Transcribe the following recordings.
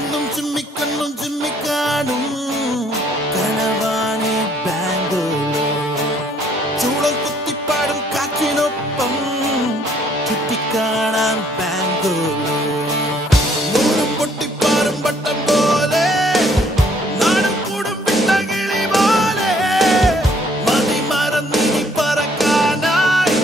കണ്ണും ചിമ്മിക്കാണും കനവാണി ബാംഗ്ലൂർ ചൂളം കുത്തിപ്പാടും കാറ്റിനൊപ്പം ചുറ്റിക്കാണാൻ ബാംഗ്ലൂർ നൂലും പൊട്ടിപ്പാറും പട്ടം പോലെ നാടും കൂടും വിട്ടകിളി പോലെ മതി മറന്നിനി പറക്കാനായി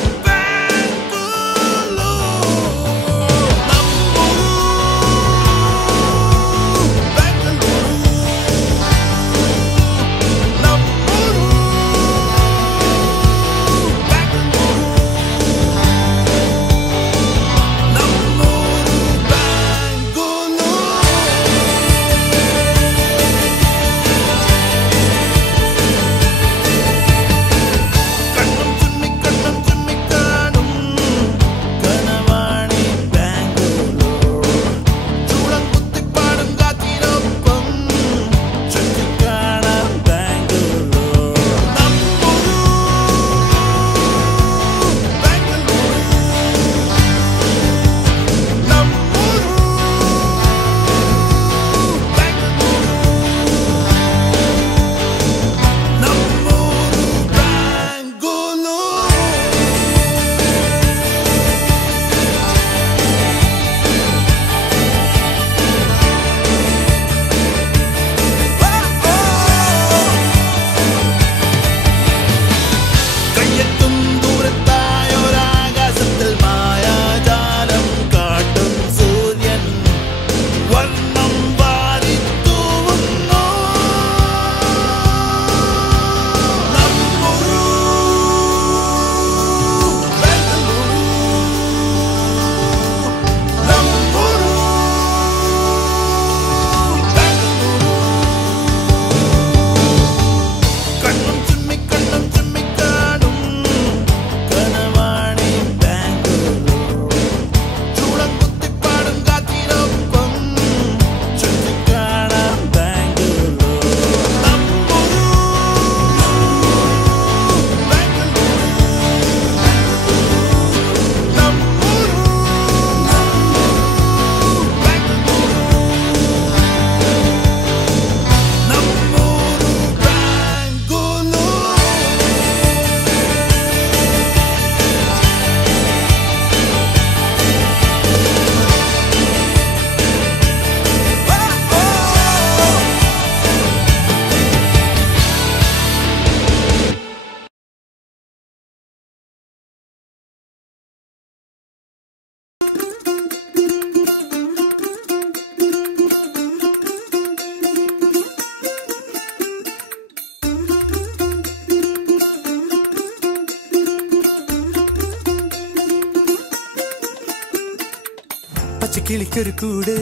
പച്ചക്കിളിക്കൊരു കൂട്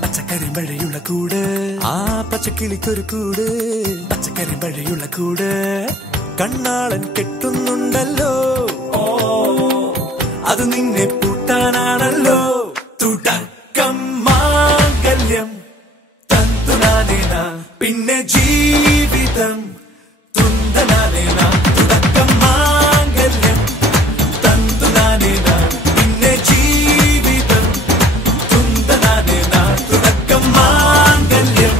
പച്ചക്കരിമ്പഴയുള്ള കൂട് ആ പച്ചക്കിളിക്കൊരു കൂട് പച്ചക്കരിമ്പഴയുള്ള കൂട് കണ്ണാളൻ കെട്ടുന്നുണ്ടല്ലോ അത് നിന്നെ പൂട്ടാനാണല്ലോ തുടക്കം മാംഗല്യം തന്തുനാനേന പിന്നെ ജീവിതം തുന്തനാനേന തുടക്കം മാംഗല്യം തന്തുനാനേന പിന്നെ ജീവിതം തുന്തനാനേന തുടക്കം മാംഗല്യം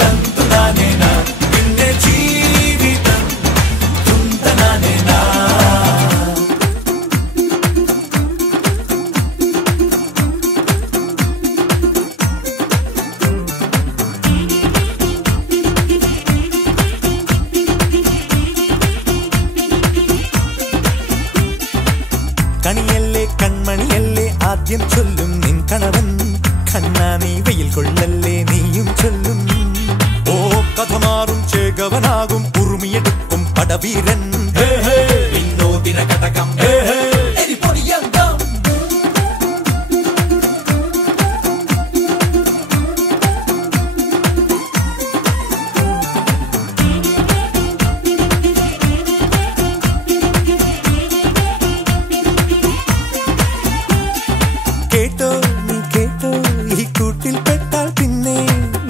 തന്തുനാനേന പിന്നെ ജീവിതം തുന്തനാനേന കണിയല്ലേ കൺമണിയല്ലേ ആദ്യം ചൊല്ലും നിൻ കണവൻ കണ്ണാ നീ വെയിൽ കൊള്ളല്ലേ നീയും ചൊല്ലും ഓ കഥ മാറും ചേകവനാകും ഉറുമിയെടുക്കും പടവീരൻ വിനോദിന കടകം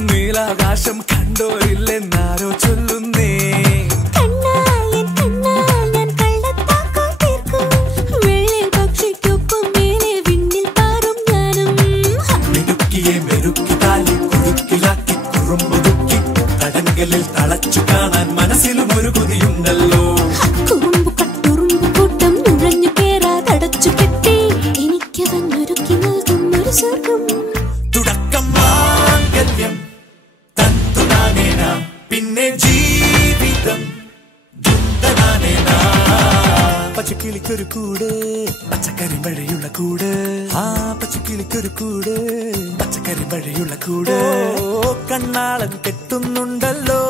നീലാകാശം കണ്ടോരില്ലെന്നാരോ ചൊല്ലുന്നേ കണ്ണായൻ കണ്ണായൻ കള്ളത്താക്കോ തീർക്കും പച്ചക്കരിമ്പഴയുള്ള കൂട് ആ പച്ചക്കിളിക്കൊരു കൂട് പച്ചക്കരിമ്പഴയുള്ള കൂട് കണ്ണാളൻ കെട്ടുന്നുണ്ടല്ലോ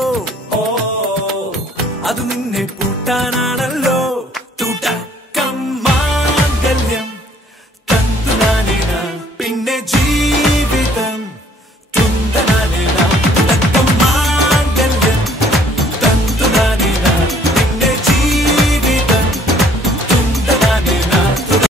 അത് നിന്നെ പൂട്ടാനാണല്ലോ തുടക്കം മാംഗല്യം തന്തുനാനേന പിന്നെ